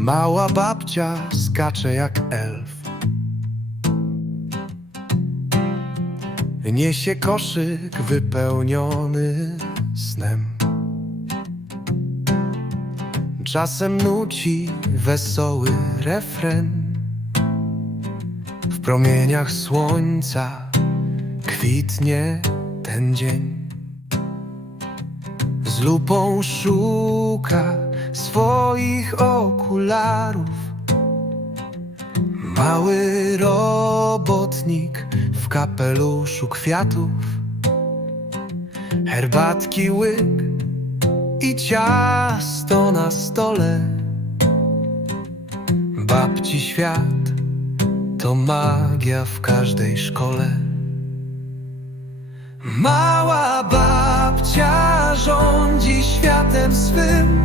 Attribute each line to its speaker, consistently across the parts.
Speaker 1: Mała babcia skacze jak elf. Niesie koszyk wypełniony snem. Czasem nuci wesoły refren. W promieniach słońca kwitnie ten dzień. Z lupą szuka swoich okularów. Mały robotnik w kapeluszu kwiatów. Herbatki łyk i ciasto na stole. Babci świat to magia w każdej szkole. Mała babcia rządzi światem swym.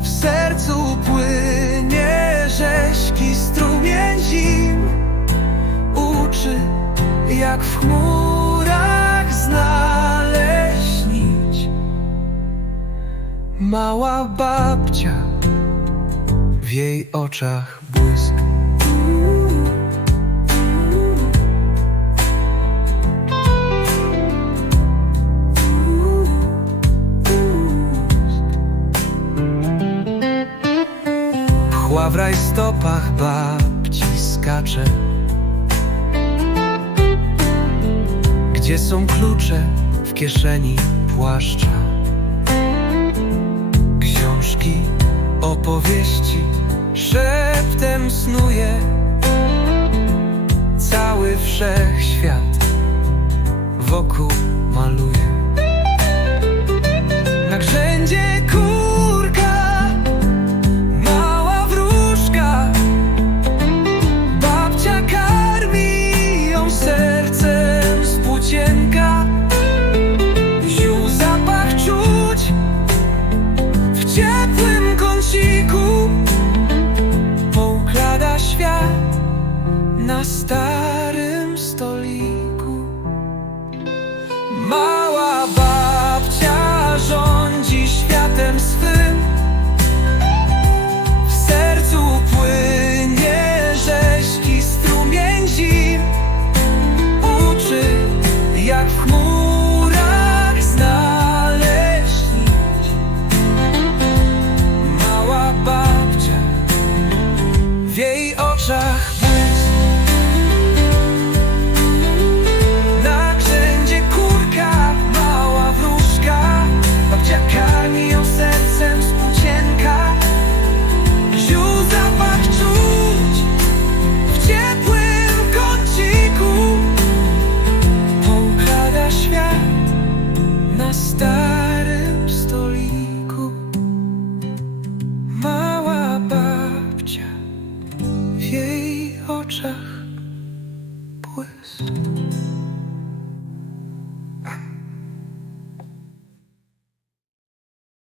Speaker 1: W sercu płynie rześki strumień zim. Uczy, jak w chmurach znaleźć. Mała babcia, w jej oczach błysk. Pchła w rajstopach babci skacze. Gdzie są klucze w kieszeni płaszcza? Książki, opowieści szeptem snuje Cały wszechświat wokół maluje